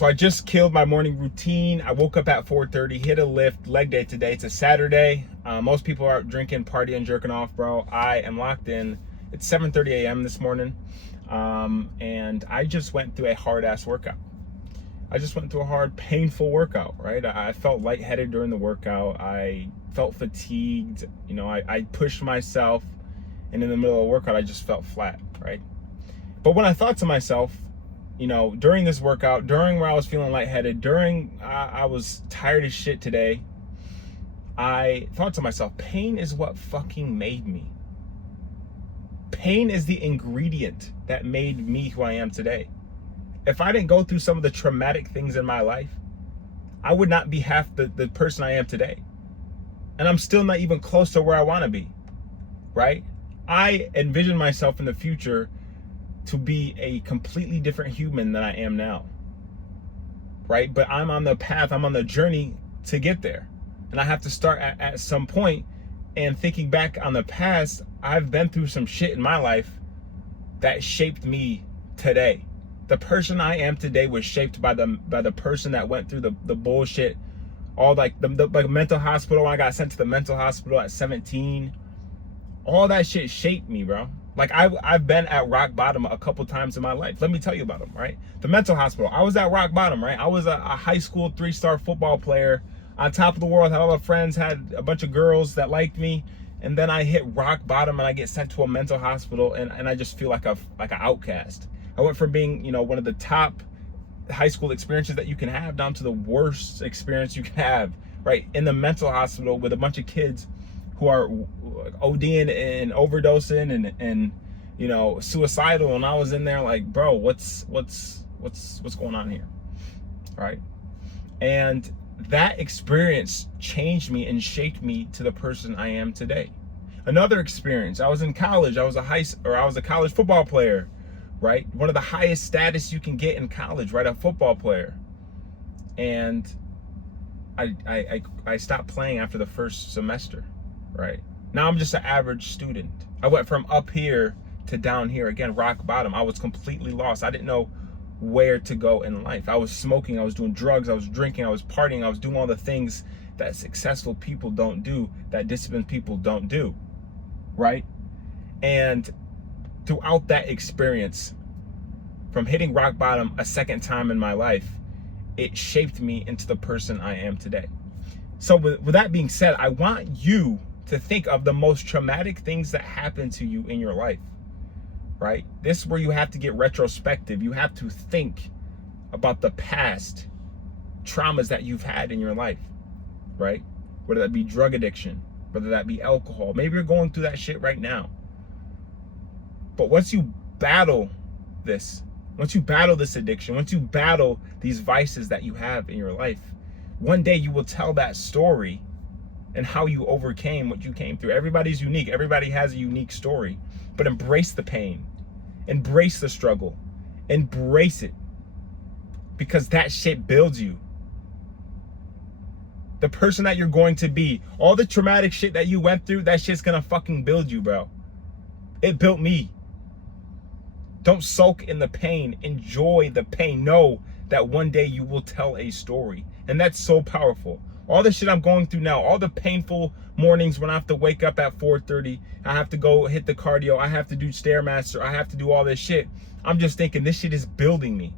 So I just killed my morning routine. I woke up at 4:30, hit a lift, leg day today. It's a Saturday. Most people are out drinking, partying, jerking off, bro. I am locked in. It's 7:30 a.m. this morning. And I just went through a hard ass workout. I just went through a hard, painful workout, right? I felt lightheaded during the workout. I felt fatigued. You know, I pushed myself, and in the middle of the workout, I just felt flat, right? But when I thought to myself, you know, during this workout, during where I was feeling lightheaded, during I was tired as shit today, I thought to myself, pain is what fucking made me. Pain is the ingredient that made me who I am today. If I didn't go through some of the traumatic things in my life, I would not be half the person I am today. And I'm still not even close to where I want to be, right? I envision myself in the future to be a completely different human than I am now, right? But I'm on the path, I'm on the journey to get there. And I have to start at some point. And thinking back on the past, I've been through some shit in my life that shaped me today. The person I am today was shaped by the person that went through the bullshit, all like the mental hospital. When I got sent to the mental hospital at 17, all that shit shaped me, bro. Like I've been at rock bottom a couple times in my life. Let me tell you about them, right? The mental hospital. I was at rock bottom, right? I was a high school 3-star football player, on top of the world, had all the friends, had a bunch of girls that liked me, and then I hit rock bottom and I get sent to a mental hospital, and I just feel like an outcast. I went from being, you know, one of the top high school experiences that you can have down to the worst experience you can have, right? In the mental hospital with a bunch of kids who are ODing and overdosing and you know, suicidal, and I was in there like, bro, what's going on here, right? And that experience changed me and shaped me to the person I am today. Another experience, I was in college. I was a college football player, right? One of the highest status you can get in college, right? A football player. And I stopped playing after the first semester, right? Now I'm just an average student. I went from up here to down here, again, rock bottom. I was completely lost. I didn't know where to go in life. I was smoking, I was doing drugs, I was drinking, I was partying, I was doing all the things that successful people don't do, that disciplined people don't do, right? And throughout that experience, from hitting rock bottom a second time in my life, it shaped me into the person I am today. So with that being said, I want you to think of the most traumatic things that happened to you in your life. Right? This is where you have to get retrospective. You have to think about the past traumas that you've had in your life, right? Whether that be drug addiction, whether that be alcohol. Maybe you're going through that shit right now. But once you battle this, once you battle this addiction, once you battle these vices that you have in your life, one day you will tell that story and how you overcame what you came through. Everybody's unique. Everybody has a unique story. But embrace the pain. Embrace the struggle. Embrace it. Because that shit builds you. The person that you're going to be. All the traumatic shit that you went through, that shit's gonna fucking build you, bro. It built me. Don't sulk in the pain. Enjoy the pain. Know that one day you will tell a story. And that's so powerful. All the shit I'm going through now, all the painful mornings when I have to wake up at 4:30, I have to go hit the cardio, I have to do Stairmaster, I have to do all this shit. I'm just thinking this shit is building me.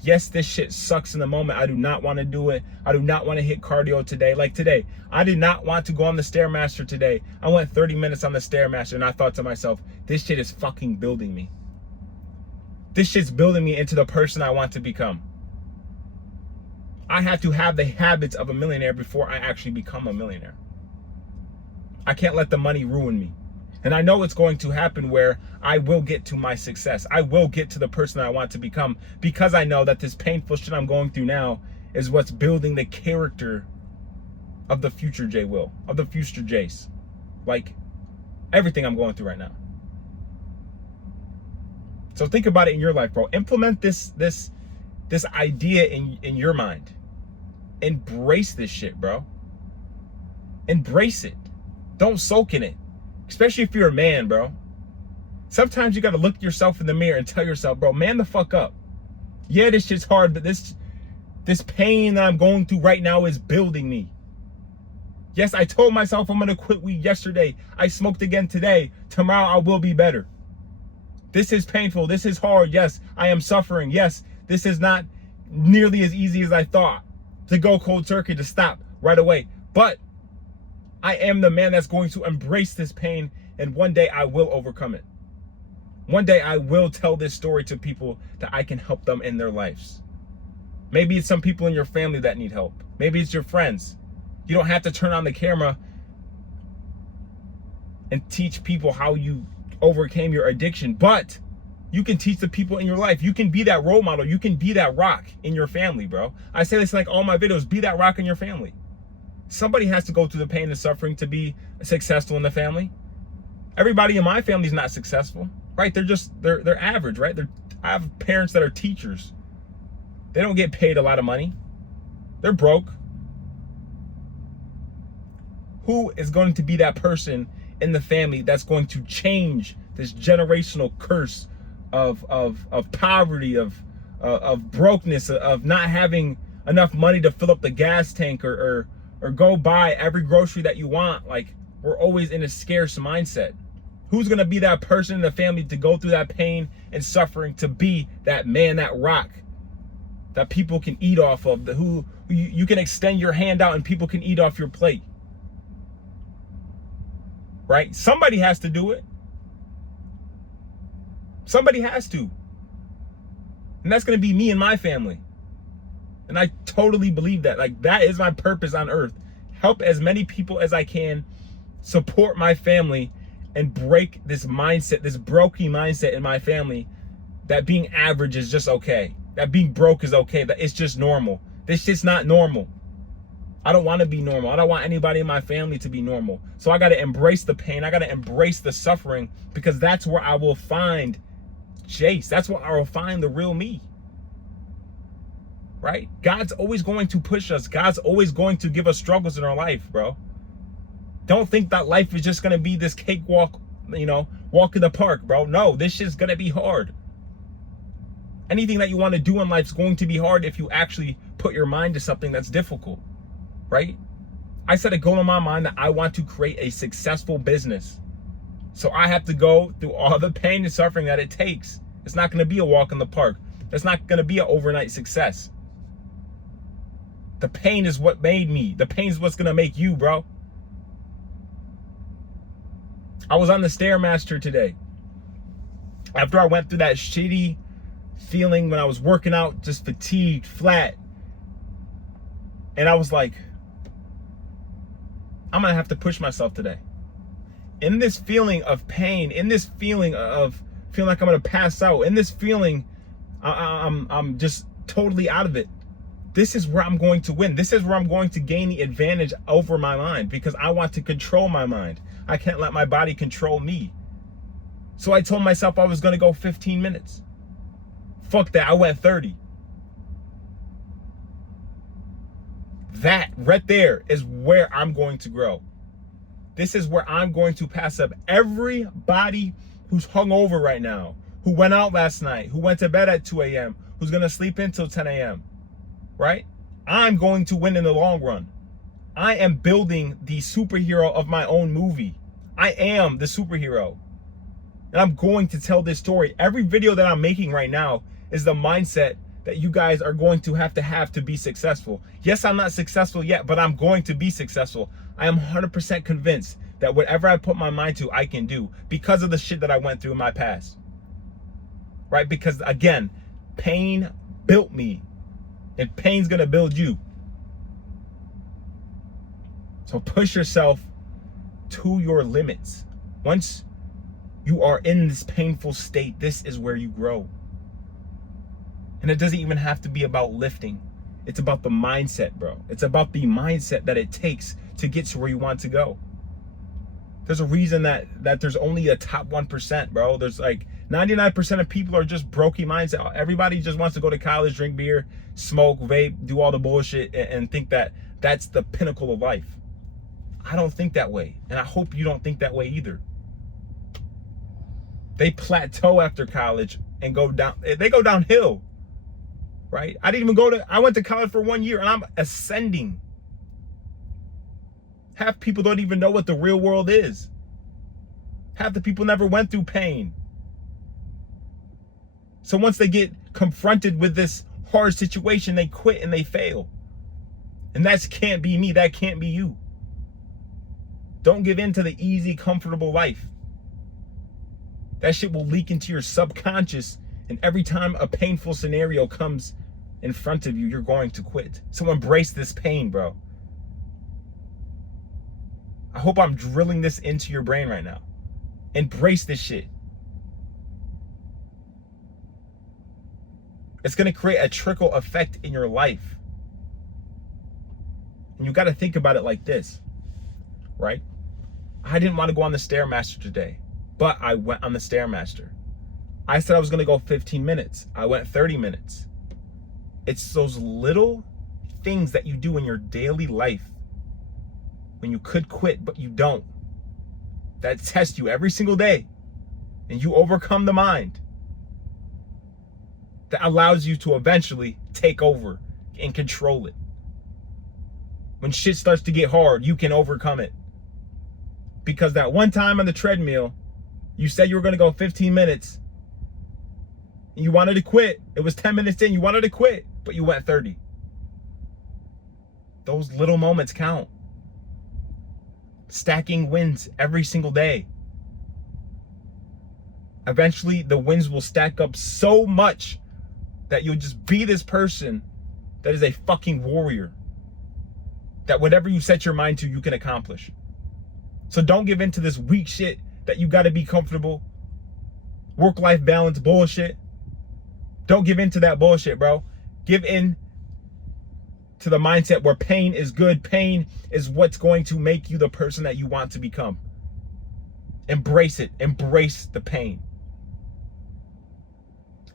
Yes, this shit sucks in the moment. I do not want to do it. I do not want to hit cardio today. Like today, I did not want to go on the Stairmaster today. I went 30 minutes on the Stairmaster and I thought to myself, this shit is fucking building me. This shit's building me into the person I want to become. I have to have the habits of a millionaire before I actually become a millionaire. I can't let the money ruin me. And I know it's going to happen where I will get to my success. I will get to the person I want to become because I know that this painful shit I'm going through now is what's building the character of the future Jay Will, of the future Jace. Like everything I'm going through right now. So think about it in your life, bro. Implement this idea in your mind. Embrace this shit, bro. Embrace it. Don't sulk in it. Especially if you're a man, bro. Sometimes you gotta look yourself in the mirror and tell yourself, bro, man the fuck up. Yeah, this shit's hard, but this This pain that I'm going through right now is building me. Yes, I told myself I'm going to quit weed yesterday. I smoked again today. Tomorrow I will be better. This is painful. This is hard. Yes, I am suffering. Yes, this is not nearly as easy as I thought to go cold turkey, to stop right away. But I am the man that's going to embrace this pain, and one day I will overcome it. One day I will tell this story to people that I can help them in their lives. Maybe it's some people in your family that need help. Maybe it's your friends. You don't have to turn on the camera and teach people how you overcame your addiction, but you can teach the people in your life. You can be that role model. You can be that rock in your family, bro. I say this in like all my videos, be that rock in your family. Somebody has to go through the pain and suffering to be successful in the family. Everybody in my family is not successful, right? They're average, right? I have parents that are teachers. They don't get paid a lot of money. They're broke. Who is going to be that person in the family that's going to change this generational curse of poverty, of brokenness, of not having enough money to fill up the gas tank or go buy every grocery that you want? Like, we're always in a scarce mindset. Who's going to be that person in the family to go through that pain and suffering, to be that man, that rock that people can eat off of, who you can extend your hand out and people can eat off your plate? Right? Somebody has to do it. Somebody has to. And that's going to be me and my family. And I totally believe that. Like, that is my purpose on earth. Help as many people as I can, support my family, and break this mindset, this brokey mindset in my family, that being average is just okay. That being broke is okay. That it's just normal. This shit's not normal. I don't want to be normal. I don't want anybody in my family to be normal. So I got to embrace the pain. I got to embrace the suffering, because that's where I will find Jace. That's where I will find the real me. Right? God's always going to push us. God's always going to give us struggles in our life, bro. Don't think that life is just going to be this cakewalk, walk in the park, bro. No, this shit's going to be hard. Anything that you want to do in life is going to be hard if you actually put your mind to something that's difficult. Right? I set a goal in my mind that I want to create a successful business. So I have to go through all the pain and suffering that it takes. It's not going to be a walk in the park. It's not going to be an overnight success. The pain is what made me. The pain is what's going to make you, bro. I was on the Stairmaster today. After I went through that shitty feeling when I was working out, just fatigued, flat. And I was like, I'm going to have to push myself today. In this feeling of pain, in this feeling of feeling like I'm going to pass out, in this feeling I'm just totally out of it, this is where I'm going to win. This is where I'm going to gain the advantage over my mind, because I want to control my mind. I can't let my body control me. So I told myself I was going to go 15 minutes. Fuck that. I went 30. That right there is where I'm going to grow. This is where I'm going to pass up everybody who's hungover right now, who went out last night, who went to bed at 2 a.m., who's going to sleep until 10 a.m., right? I'm going to win in the long run. I am building the superhero of my own movie. I am the superhero. And I'm going to tell this story. Every video that I'm making right now is the mindset that you guys are going to have to be successful. Yes, I'm not successful yet, but I'm going to be successful. I am 100% convinced that whatever I put my mind to, I can do, because of the shit that I went through in my past. Right? Because again, pain built me, and pain's gonna build you. So push yourself to your limits. Once you are in this painful state, this is where you grow. And it doesn't even have to be about lifting. It's about the mindset, bro. It's about the mindset that it takes to get to where you want to go. There's a reason that there's only a top 1%, bro. There's like 99% of people are just brokey mindset. Everybody just wants to go to college, drink beer, smoke, vape, do all the bullshit, and think that that's the pinnacle of life. I don't think that way. And I hope you don't think that way either. They plateau after college and go downhill. right? I went to college for 1 year and I'm ascending. Half people don't even know what the real world is. Half the people never went through pain. So once they get confronted with this hard situation, they quit and they fail. And that can't be me. That can't be you. Don't give in to the easy, comfortable life. That shit will leak into your subconscious. And every time a painful scenario comes in front of you, you're going to quit. So embrace this pain, bro. I hope I'm drilling this into your brain right now. Embrace this shit. It's going to create a trickle effect in your life. And you got to think about it like this, right? I didn't want to go on the Stairmaster today, but I went on the Stairmaster. I said I was going to go 15 minutes. I went 30 minutes. It's those little things that you do in your daily life when you could quit, but you don't, that test you every single day, and you overcome the mind, that allows you to eventually take over and control it. When shit starts to get hard, you can overcome it. Because that one time on the treadmill, you said you were going to go 15 minutes. And you wanted to quit. It was 10 minutes in. You wanted to quit, but you went 30. Those little moments count. Stacking wins every single day. Eventually, the wins will stack up so much that you'll just be this person that is a fucking warrior. That whatever you set your mind to, you can accomplish. So don't give in to this weak shit that you got to be comfortable. Work-life balance bullshit. Don't give in to that bullshit, bro. Give in to the mindset where pain is good. Pain is what's going to make you the person that you want to become. Embrace it. Embrace the pain.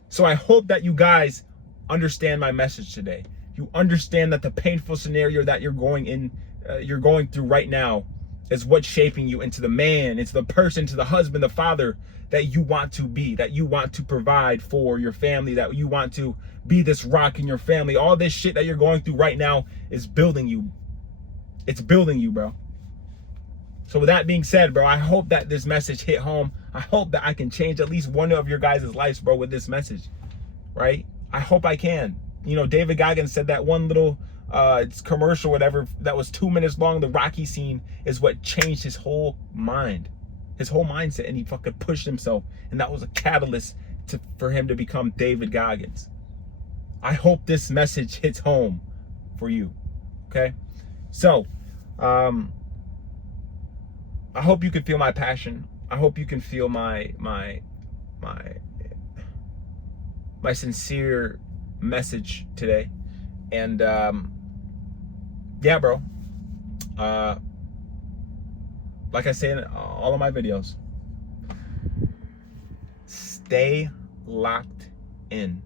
So I hope that you guys understand my message today. You understand that the painful scenario that you're going through right now is what's shaping you into the man, into the person, into the husband, the father that you want to be, that you want to provide for your family, that you want to be this rock in your family. All this shit that you're going through right now is building you. It's building you, bro. So with that being said, bro, I hope that this message hit home. I hope that I can change at least one of your guys' lives, bro, with this message, right? I hope I can. You know, David Goggins said that one little commercial, whatever, that was 2 minutes long. The Rocky scene is what changed his whole mind, his whole mindset, and he fucking pushed himself. And that was a catalyst for him to become David Goggins. I hope this message hits home for you, okay? So, I hope you can feel my passion. I hope you can feel my sincere message today. And yeah, bro, like I say in all of my videos, stay locked in.